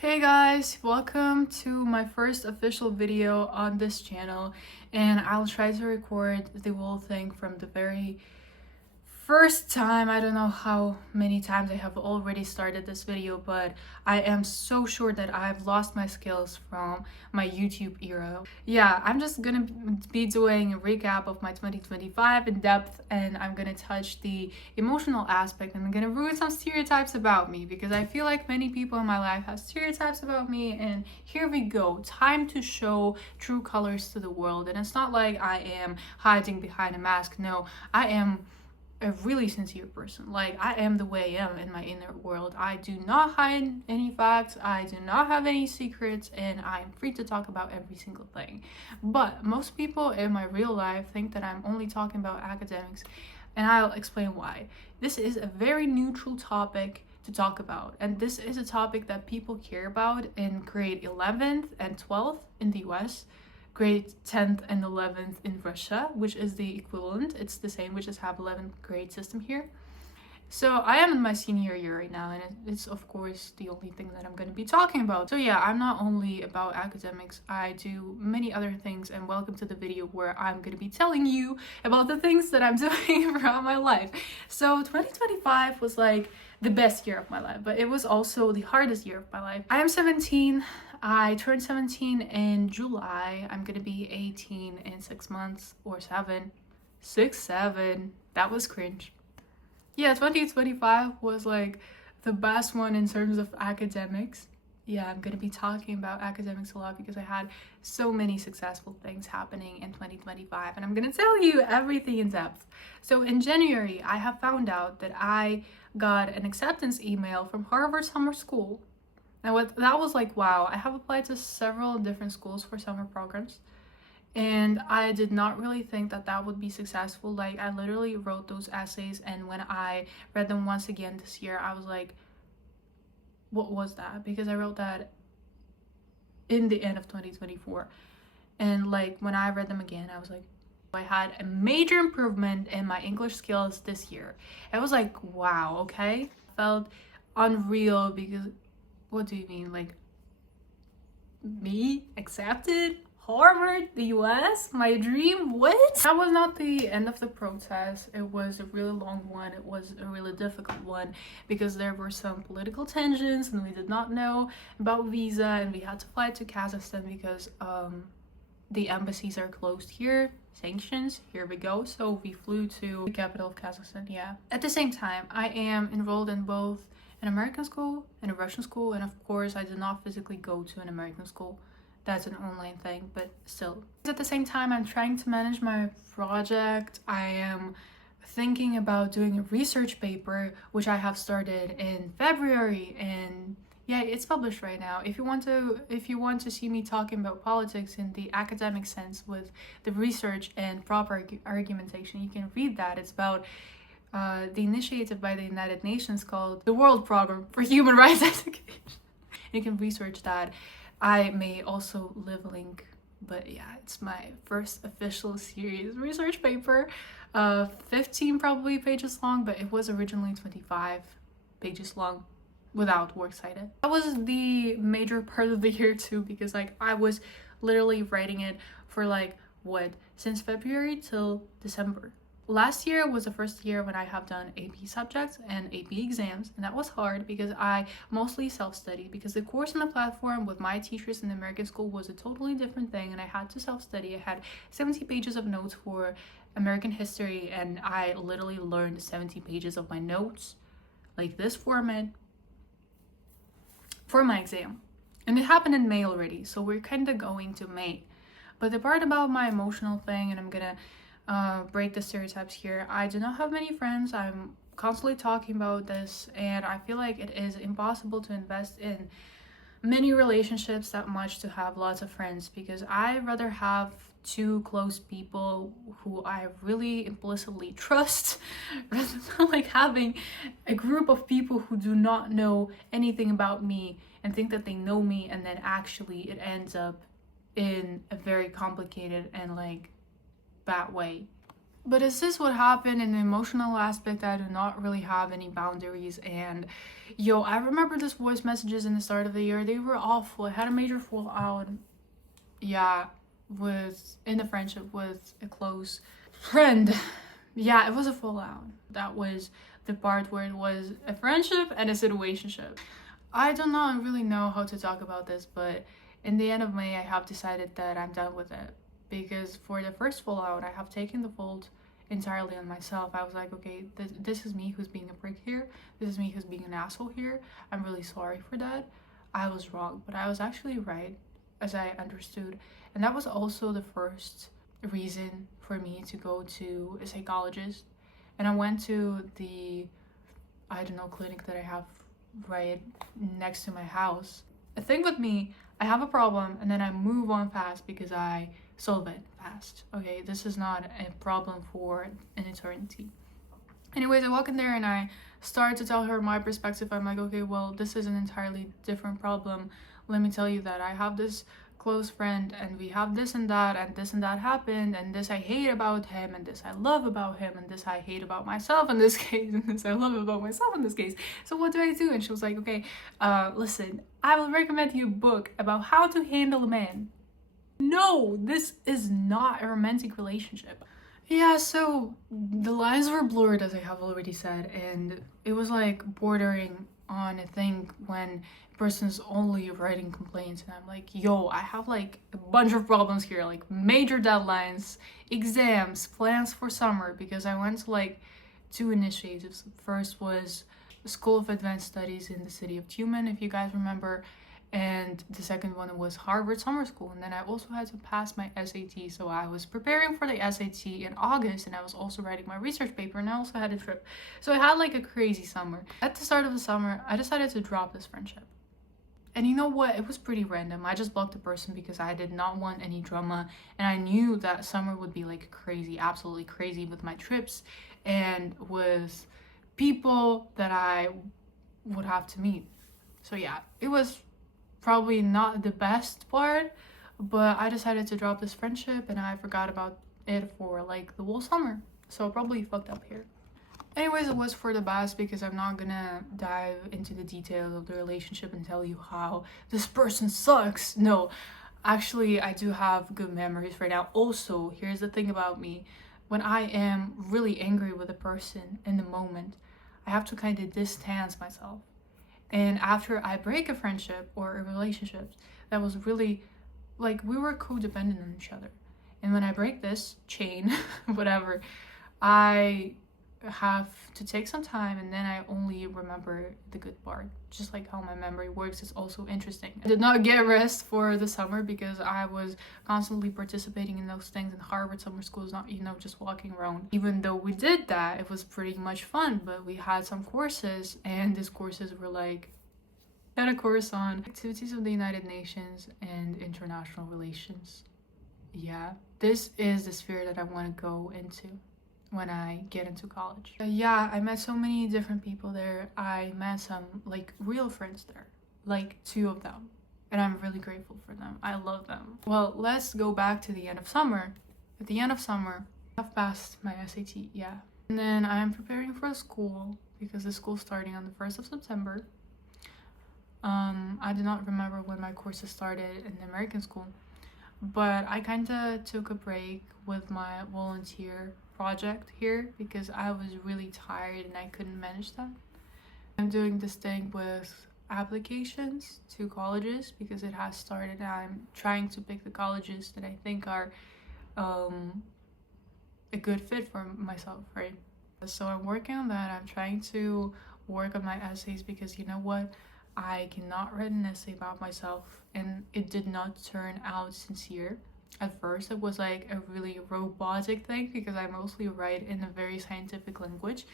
Hey guys, welcome to my first official video on this channel, and I'll try to record the whole thing from the very first time. I don't know how many times I have already started this video, but I am so sure that I've lost my skills from my YouTube era. Yeah, I'm just gonna be doing a recap of my 2025 in depth, and I'm gonna touch the emotional aspect, and I'm gonna ruin some stereotypes about me because I feel like many people in my life have stereotypes about me, and here we go. Time to show true colors to the world. And it's not like I am hiding behind a mask. No, I am a really sincere person. Like, I am the way I am in my inner world. I do not hide any facts, I do not have any secrets, and I'm free to talk about every single thing. But most people in my real life think that I'm only talking about academics, and I'll explain why. This is a very neutral topic to talk about, and this is a topic that people care about in grade 11th and 12th in the US, grade 10th and 11th in Russia, which is the equivalent. It's the same, we just have 11th grade system here. So I am in my senior year right now, and it's of course the only thing that I'm going to be talking about. So yeah, I'm not only about academics, I do many other things, and welcome to the video where I'm going to be telling you about the things that I'm doing throughout my life. So 2025 was like the best year of my life, but it was also the hardest year of my life. I am 17. I turned 17 in July. I'm gonna be 18 in 6 months, or 7. 7. That was cringe. Yeah, 2025 was like the best one in terms of academics. Yeah, I'm gonna be talking about academics a lot because I had so many successful things happening in 2025, and I'm gonna tell you everything in depth. So in January, I have found out that I got an acceptance email from Harvard Summer School. And that was like, wow, I have applied to several different schools for summer programs, and I did not really think that that would be successful. Like, I literally wrote those essays, and when I read them once again this year, I was like, what was that? Because I wrote that in the end of 2024, and like when I read them again, I was like, I had a major improvement in my English skills this year. I was like, wow, okay. I felt unreal because, what do you mean? Like, me accepted? Harvard? The US? My dream? What? That was not the end of the process. It was a really long one. It was a really difficult one because there were some political tensions, and we did not know about visa, and we had to fly to Kazakhstan because the embassies are closed here. Sanctions, here we go. So we flew to the capital of Kazakhstan. Yeah. At the same time, I am enrolled in both an American school and a Russian school, and of course I did not physically go to an American school. That's an online thing, but still. At the same time, I'm trying to manage my project. I am thinking about doing a research paper, which I have started in February, and yeah, it's published right now. If you want to see me talking about politics in the academic sense with the research and proper argumentation, you can read that. It's about the initiative by the United Nations called the World Program for Human Rights Education. You can research that. I may also leave a link, but yeah, it's my first official series research paper. 15 probably pages long, but it was originally 25 pages long without works cited. That was the major part of the year too, because like I was literally writing it for like what, since February till December. Last year was the first year when I have done AP subjects and AP exams, and that was hard because I mostly self-studied, because the course on the platform with my teachers in the American school was a totally different thing, and I had to self-study. I had 70 pages of notes for American history, and I literally learned 70 pages of my notes, like this format, for my exam. And it happened in May already, so we're kind of going to May. But the part about my emotional thing, and I'm gonna break the stereotypes here, I do not have many friends. I'm constantly talking about this, and I feel like it is impossible to invest in many relationships that much to have lots of friends, because I rather have 2 close people who I really implicitly trust rather than like having a group of people who do not know anything about me and think that they know me, and then actually it ends up in a very complicated and like bad way. But is this what happened in the emotional aspect? I do not really have any boundaries. And yo, I remember this voice messages in the start of the year. They were awful. I had a major fallout. Yeah, with in the friendship with a close friend. Yeah, it was a fallout. That was the part where it was a friendship and a situationship. I do not really know how to talk about this, but in the end of May, I have decided that I'm done with it. Because for the first fallout, I have taken the fault entirely on myself. I was like, okay, this is me who's being a prick here. This is me who's being an asshole here. I'm really sorry for that. I was wrong, but I was actually right, as I understood. And that was also the first reason for me to go to a psychologist. And I went to the, I don't know, clinic that I have right next to my house. The thing with me, I have a problem and then I move on fast because I solve it fast. Okay, this is not a problem for an eternity. Anyways, I walk in there and I start to tell her my perspective. I'm like, okay, well, this is an entirely different problem. Let me tell you that I have this close friend and we have this and that happened, and this I hate about him, and this I love about him, and this I hate about myself in this case, and this I love about myself in this case. So what do I do? And she was like, okay, listen, I will recommend you a book about how to handle a man. No, this is not a romantic relationship. Yeah, so the lines were blurred, as I have already said, and it was like bordering on a thing when a person's only writing complaints, and I'm like, yo, I have like a bunch of problems here, like major deadlines, exams, plans for summer, because I went to like two initiatives. First was the School of Advanced Studies in the city of Tumen, if you guys remember, and the second one was Harvard Summer School. And then I also had to pass my SAT, so I was preparing for the SAT in August, and I was also writing my research paper, and I also had a trip. So I had like a crazy summer. At the start of the summer, I decided to drop this friendship. And you know what? It was pretty random. I just blocked the person because I did not want any drama, and I knew that summer would be like crazy, absolutely crazy, with my trips and with people that I would have to meet. So yeah, it was probably not the best part, but I decided to drop this friendship and I forgot about it for like the whole summer. So I probably fucked up here. Anyways, it was for the best because I'm not gonna dive into the details of the relationship and tell you how this person sucks. No, actually, I do have good memories right now. Also, here's the thing about me: when I am really angry with a person in the moment, I have to kind of distance myself. And after I break a friendship or a relationship that was really like we were codependent on each other, and when I break this chain, whatever, I have to take some time and then I only remember the good part. Just like how my memory works is also interesting. I did not get rest for the summer because I was constantly participating in those things, and Harvard Summer School is not, just walking around. Even though we did that, it was pretty much fun, but we had some courses, and these courses were like, had a course on activities of the United Nations and international relations. Yeah, this is the sphere that I want to go into when I get into college. Yeah, I met so many different people there. I met some like real friends there, like two of them, and I'm really grateful for them. I love them. Well, let's go back to the end of summer. At the end of summer, I've passed my SAT, yeah. And then I am preparing for school because the school's starting on the 1st of September. I do not remember when my courses started in the American school, but I kind of took a break with my volunteer project here because I was really tired and I couldn't manage that. I'm doing this thing with applications to colleges because it has started. I'm trying to pick the colleges that I think are a good fit for myself, right? So I'm working on that. I'm trying to work on my essays because you know what? I cannot write an essay about myself, and it did not turn out sincere. At first, it was like a really robotic thing because I mostly write in a very scientific language,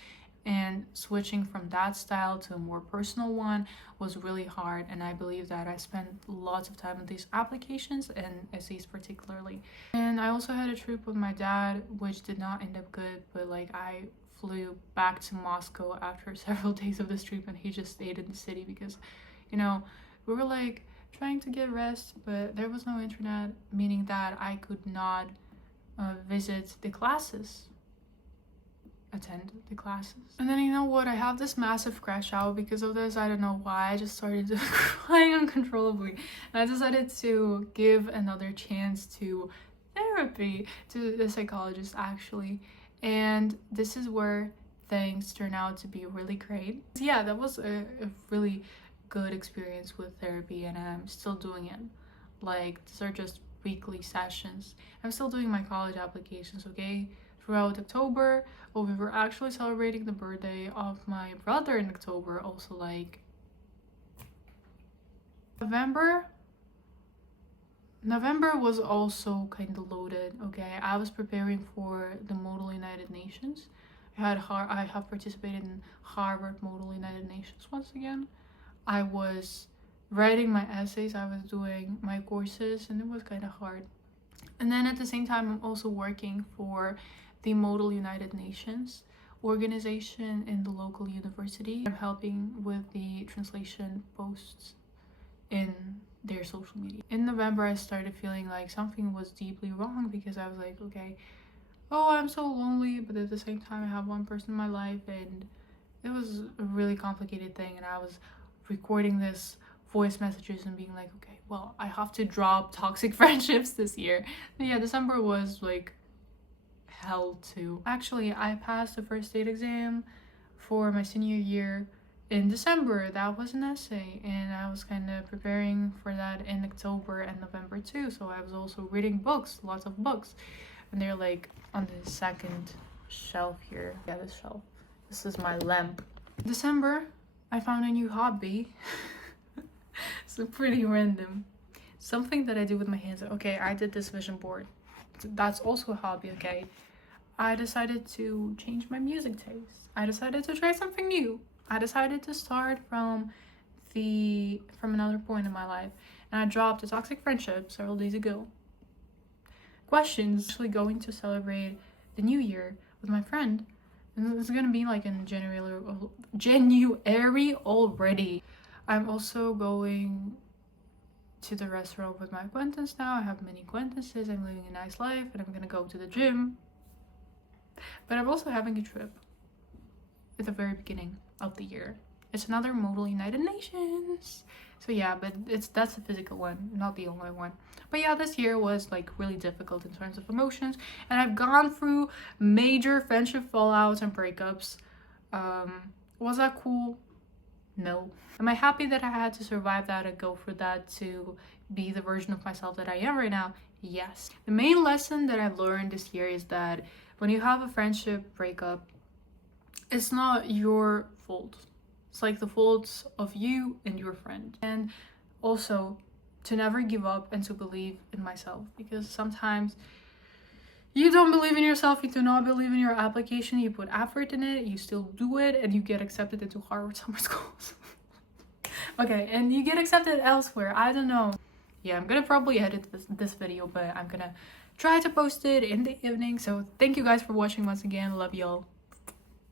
and switching from that style to a more personal one was really hard. And I believe that I spent lots of time on these applications and essays particularly. And I also had a trip with my dad, which did not end up good, but like I flew back to Moscow after several days of this trip, and he just stayed in the city because, we were like trying to get rest, but there was no internet, meaning that I could not visit the classes. attend the classes. And then you know what, I have this massive crash out because of this. I don't know why, I just started crying uncontrollably, and I decided to give another chance to therapy, to the psychologist actually, and this is where things turn out to be really great. Yeah, that was a really good experience with therapy, and I'm still doing it. Like, these are just weekly sessions. I'm still doing my college applications, okay? Throughout October. Oh, we were actually celebrating the birthday of my brother in October, also like November was also kind of loaded, okay? I was preparing for the Modal United Nations. I have participated in Harvard Modal United Nations once again. I was writing my essays, I was doing my courses, and it was kind of hard. And then at the same time, I'm also working for the Modal United Nations organization in the local university. I'm helping with the translation posts in their social media. In November, I started feeling like something was deeply wrong because I was like, okay, oh, I'm so lonely, but at the same time, I have one person in my life, and it was a really complicated thing. And I was recording this voice messages and being like, okay, well, I have to drop toxic friendships this year. And yeah, December was like hell too. Actually, I passed the first aid exam for my senior year in December. That was an essay, and I was kind of preparing for that in October and November too. So I was also reading books, lots of books, and they're like on the second shelf here. Yeah, this shelf. This is my lamp. December, I found a new hobby. So pretty random. Something that I do with my hands. Okay, I did this vision board. That's also a hobby, okay? I decided to change my music taste. I decided to try something new. I decided to start from another point in my life. And I dropped a toxic friendship several days ago. Questions. Actually going to celebrate the new year with my friend. And it's gonna be like in January already. I'm also going to the restaurant with my acquaintance now. I have many acquaintances. I'm living a nice life, and I'm gonna go to the gym. But I'm also having a trip at the very beginning of the year. It's another Modal United Nations. So yeah, but that's a physical one, not the only one. But yeah, this year was like really difficult in terms of emotions, and I've gone through major friendship fallouts and breakups. Was that cool? No. Am I happy that I had to survive that and go for that to be the version of myself that I am right now? Yes. The main lesson that I've learned this year is that when you have a friendship breakup, it's not your fault. It's like the faults of you and your friend. And also to never give up and to believe in myself, because sometimes you don't believe in yourself, you do not believe in your application, you put effort in it, you still do it, and you get accepted into Harvard summer schools. Okay, and you get accepted elsewhere, I don't know. Yeah, I'm gonna probably edit this video, but I'm gonna try to post it in the evening. So thank you guys for watching once again, love y'all.